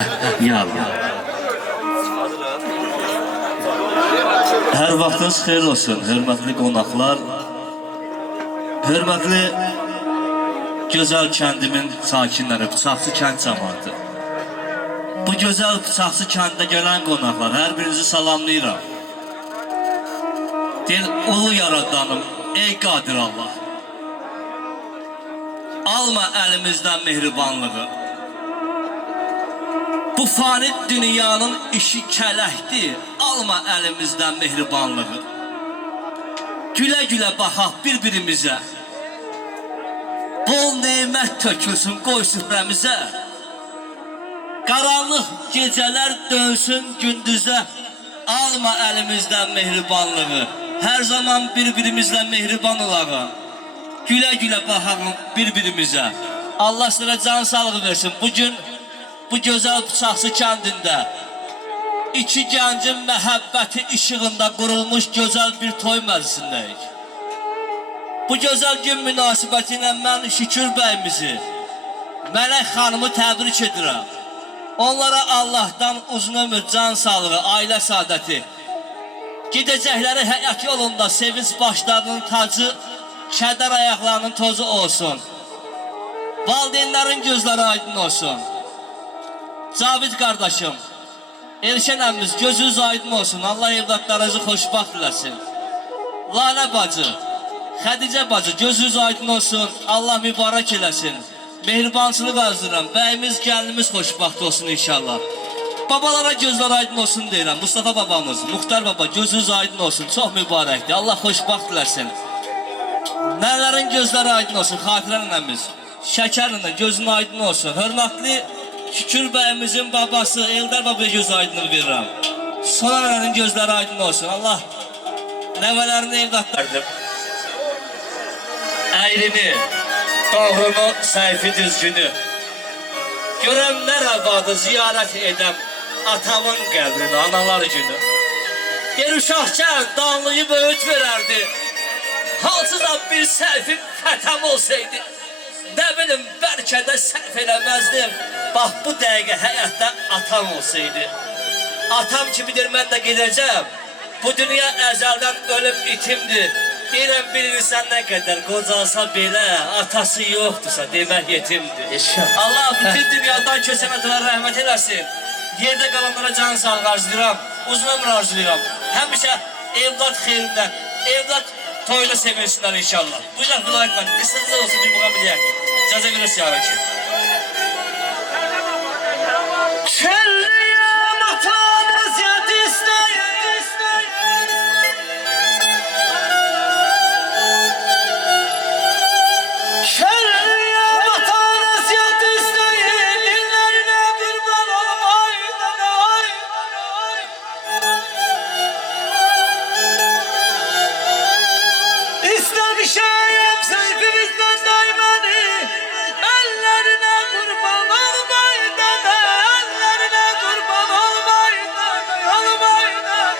Ya her vaxtınız xeyir olsun, hörmətli qonaqlar, hörmətli gözəl kəndimin sakinləri, Bıçaqçı kənd cəmaatı. Bu gözəl Bıçaqçı kəndə gələn qonaqlar, hər birinizi salamlayıram. Deyil, ulu yaradanım, ey qadir Allah, alma əlimizdən mehribanlığı. Bu fani dünyanın işi kələkdir, alma əlimizdən mehribanlığı. Gülə-gülə baxaq bir-birimizə, bol neymət tökülsün qoy süfrəmizə. Qaranlıq gecələr dönsün gündüzə, alma əlimizdən mehribanlığı. Hər zaman bir-birimizlə mehriban olaq. Gülə-gülə baxaq bir-birimizə. Allah sizə can sağlığı versin. Bugün bu gözəl Bıçaqçı kəndində iki gəncin məhəbbəti işığında qurulmuş gözəl bir toy məclisindəyik. Bu gözəl gün münasibəti ilə mən Şükür bəyimizi, Mələk xanımı təbrik edirəm. Onlara Allah'tan uzun ömür, can sağlığı, ailə saadəti, gidəcəkləri həyat yolunda sevinç başlarının tacı, kədər ayaqlarının tozu olsun. Valideynlərin gözləri aydın olsun. Cavid kardeşim, Elşən əmimiz gözünüz aydın olsun. Allah evlatlarınızı xoşbaxt eləsin. Lale bacı, Xədicə bacı gözünüz aydın olsun. Allah mübarək eləsin. Mehribansılıq arzulayıram. Bəyimiz, gəlinimiz xoşbaxt olsun inşallah. Babalara gözlər aydın olsun deyirəm. Mustafa babamız, Muxtar baba gözünüz aydın olsun. Çox mübarəkdir. Allah xoşbaxt eləsin. Nələrin gözləri aydın olsun. Xatirə nənəmiz, Şəkərlə gözün aydın olsun. Hörmətli Şükür bəyimizin babası Eldar babaya göz aydınlığı verirəm. Sonan nənənin gözləri aydın olsun. Allah nəvələrini evlatlardır. Əyrini, doğrunu, səhvi düzgünü. Görəm nə rəvadı ziyarət edəm atamın qəbrini, analar günü. Der uşaqkən danlıyı böyüt verərdi. Halsız bir səhvim fətəm olsaydı, nə bilim bəlkə də səhv eləməzdim. Bax bu dəqiqə həyatda atam olsaydı. Atam kimidir, mən də gedəcəm. Bu dünya əzəldən ölüb itimdir. Deyirəm bir insan nə qədər qocalsa belə, atası yoxdursa demək yetimdir. Allah bütün dünyadan köçən atalara rəhmət eləsin. Yerdə qalanlara can sağlığı arzulayıram, uzun ömür arzulayıram. Həmişə evlat xeyrindən, evlat toyla sevinsinlər inşallah. Buyuraq vilayət mən, qısacı olsun bir muğam eləyək. İcazə verirsə yarın ki. Kəlliyəm atan əziyyət istəyir. Kəlliyəm atan əziyyət istəyir. Dillərinə qurban olmaydan ay. İstəmişəm səhvimizdən dayməni. Əllərinə qurban olmaydan, əllərinə qurban olmaydan, olmaydan.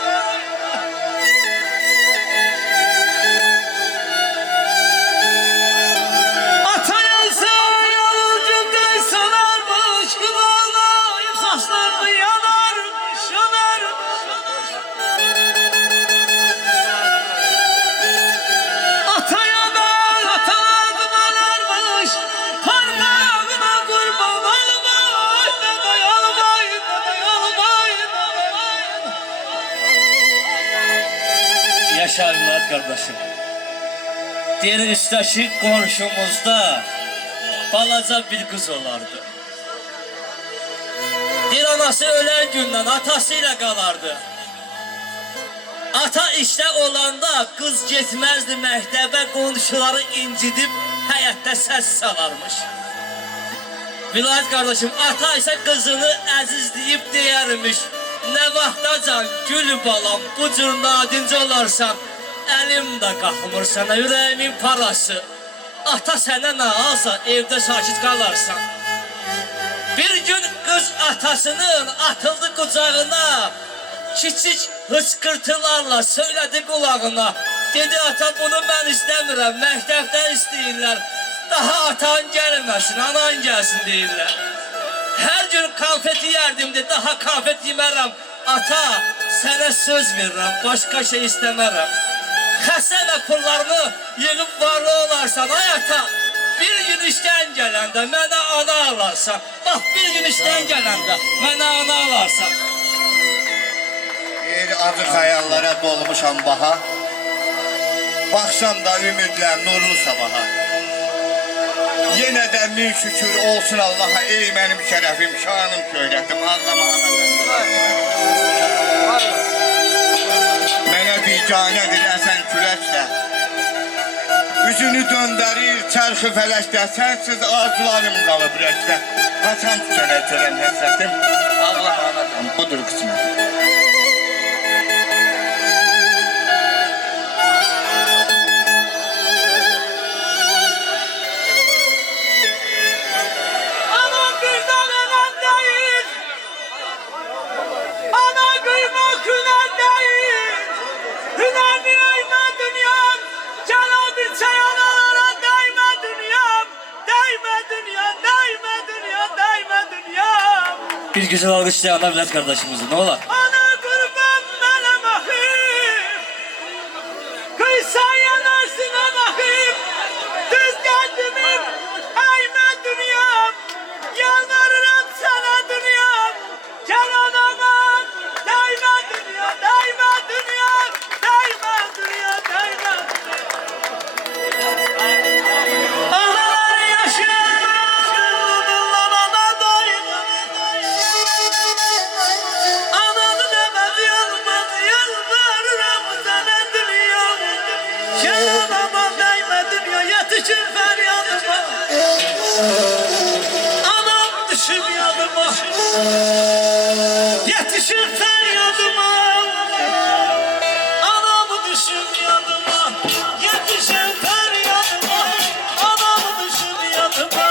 Ata yansa yolcukdan sanarmış, kıvalayıp saçlarını yanarmış, yanarmış. Ata yanar, ata dumanarmış, parmağına kurban olmaydan, olmaydan, olmaydan. Yaşa evlat kardeşim. Diğer üstəşi qonşumuzda balaca bir kız olardı. Bir anası ölen gündən atası ilə qalardı. Ata işdə olanda qız getməzdi məktəbə, qonşuları incidib həyətdə səs salarmış. Vilayət qardaşım, ata isə qızını əzizləyib deyərmiş. Nə vaxtacan gül balam bu cür nadinc olarsan, əlim də qalxmır sənə ürəyimin parası. Ata sənə nə alsa evdə sakit qalarsan. Bir gün qız atasının atıldı qucağına, kiçik hıçqırtılarla söylədi qulağına. Dedi ata bunu mən istəmirəm, məktəbdən istəyirlər. Daha atan gəlməsin, anan gəlsin deyirlər. Her gün konfeti yerdim de daha konfet yemərəm. Ata, sənə söz verirəm, başqa şey istəmərəm. Xəsənə pullarını yığıb varlı olarsan, ay ata. Bir gün işten gələndə mənə ana alarsan. Bax, bir gün işten gələndə mənə ana alarsan. Acı xəyallara dolmuşam baha. Baxsam da ümidlə nurlu sabaha. Yenə də min şükür olsun Allaha, ey mənim şərəfim, şanım, şöhrətim, ağlamağına. Mənə biganədir əsən küləklə. Üzünü döndərir çərxi fələkdə, sənsiz arzularım qalıb rəkdə. Qaçan tükənə törəm həsrətim, ağlamağına. Budur qismət. Bir güzel alkışlayan da Bülent kardeşimizi, ne olar? Ana kurban bana bakayım, kıysa yanasına bakayım, düz kendimim, ayma dünyam, yalvarırım sana dünyam, gel anamam, dayma dünya, dayma dünya, dayma dünya, dayma dünya. Ağlar yaşamaz, bunlara dayma. Ananı demez yalmaz, yalvarırım sana dünyam. Yanamam değme dünya, yetişir feryadıma. Anam düşüp yadıma, yetişir feryadıma. Anam düşüp yadıma, yetişir feryadıma. Anam düşüp yadıma.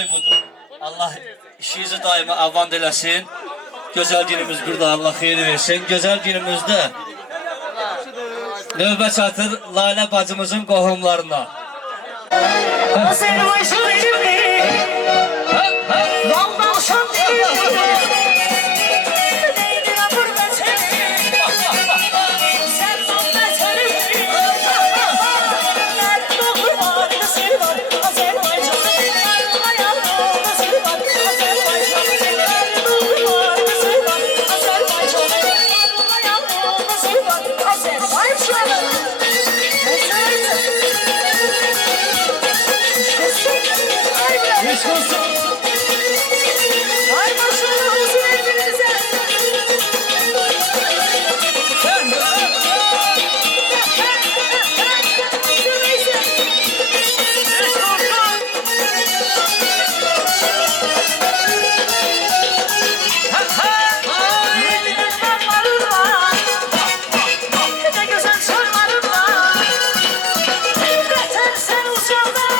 toy budur. Allah işinizi daima avand eləsin. Gözəl günümüz burada, Allah xeyri versin. Gözəl günümüzdə növbə çatır Lalə bacımızın qohumlarına. Sen başın şimdi, daldan şan değil. Neydi la burada senin? Sen bana söyle. Nerede var nasıl var? Azerbaycan. Ayağımda nasıl var? Azerbaycan. Nerede var nasıl var? Azerbaycan. Ayağımda nasıl var? Azerbaycan. Ay maşallah olsun hepinize. Ne güzel çarların var. Yeter sen uçalım.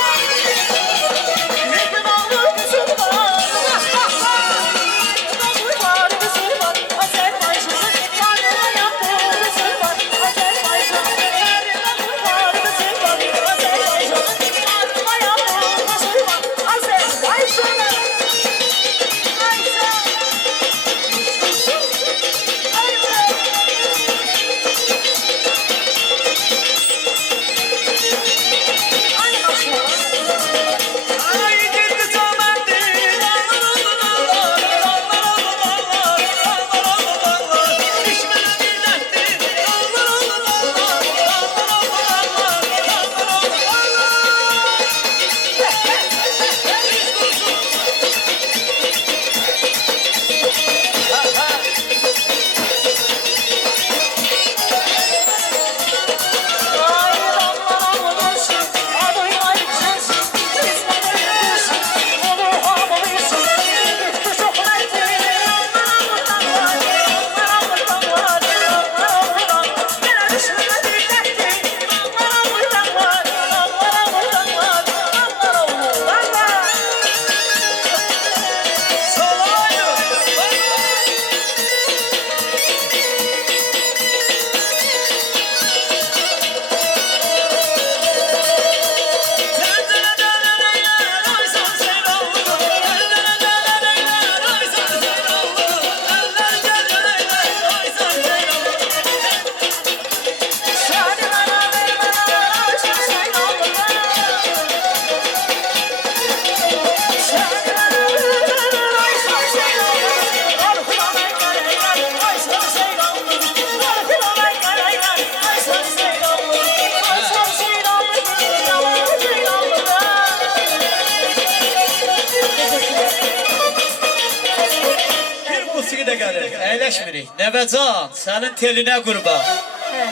Əyləşmirik. Nəvəcan, sənin telinə qurban.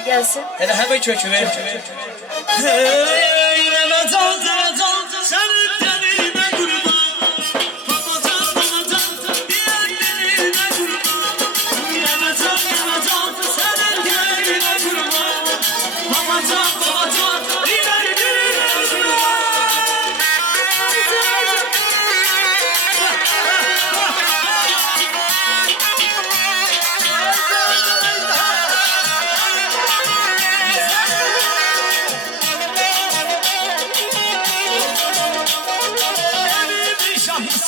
Gelsin. Elə həmin kökü ver. Hey, Nəvəcan, sənin telinə qurban. Babacan, diğer telinə qurban. Nəvəcan, sənin telinə qurban. Babacan, diğer telinə qurban.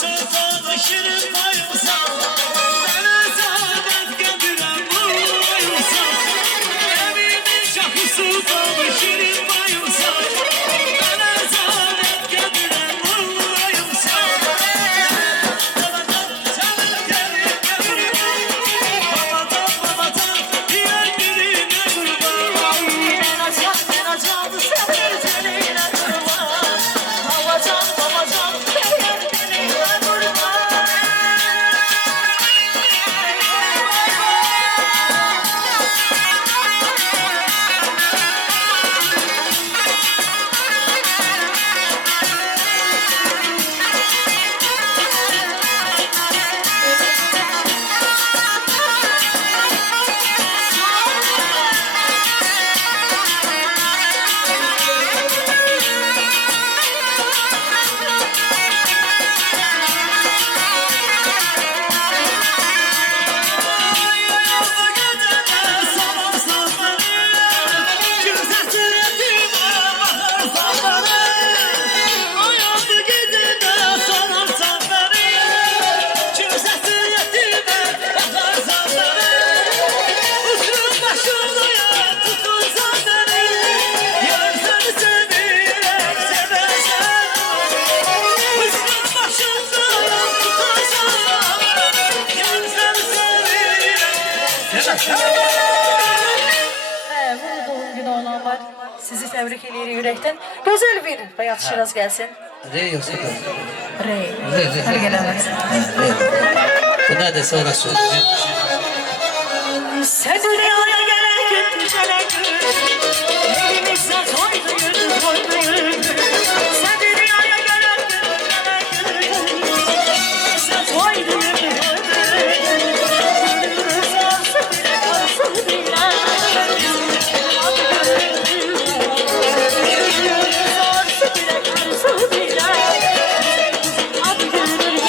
Sultanı şirin bayılsan, bana saadet getiren bayılsan. Evimin şahı sultanı şirin bayılsan, bana saadet getiren bayılsan. Babadan senin teline kurban, babadan diğer birine kurban. Ben açam senin teline kurban. Babacan, diğer teline kurban. Bugün doğum günü olan var. Sizi tebrik ediyorum yürekten. Güzel bir Bayat Şiraz gelsin. Rey yoksa da. Rey. Rey. Hadi gelemez. Rey. Bu neredeyse orası. Sen dünyaya gelen gün, gelen gün. Evimizde toydun, toydun. Sen dünyaya gelen gün, gelen gün. Evimizde toydun, toydun. Gönlümüz olsun bile, kalsın bile. Gönlümüz olsun bile, kalsın bile. Adı gönlümüz.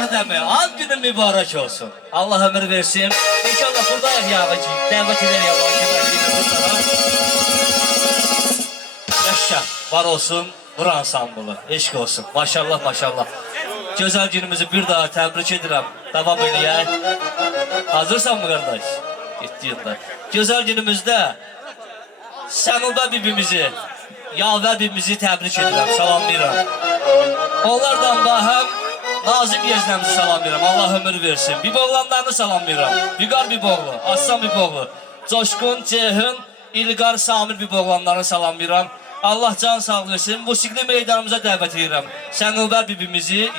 var deme. Ad günün mübarek olsun. Allah ömür versin. İnşallah buradayız ya ki. Dəvət edər ya Yaşa, var olsun Nur ansamblı. Eşq olsun. Maşallah maşallah. Gözəl günümüzü bir daha təbrik edirəm. Davam eləyək. Hazırsan mı qardaş? Getdi yıllar. Gözəl günümüzdə Sənubə bibimizi, Yavər bibimizi təbrik edirəm, salamlayıram. Onlardan da həm Nazim Yeznəmzi salamlayıram, Allah ömür versin. Biboğlanlarını salamlayıram. Vüqar Biboğlu, Aslan Biboğlu, Coşqun, Ceyhun, İlqar, Samir Biboğlanlarını salamlayıram. Allah can sağ versin. Musiqili meydanımıza dəvət edirəm. Sənubə bibimizi,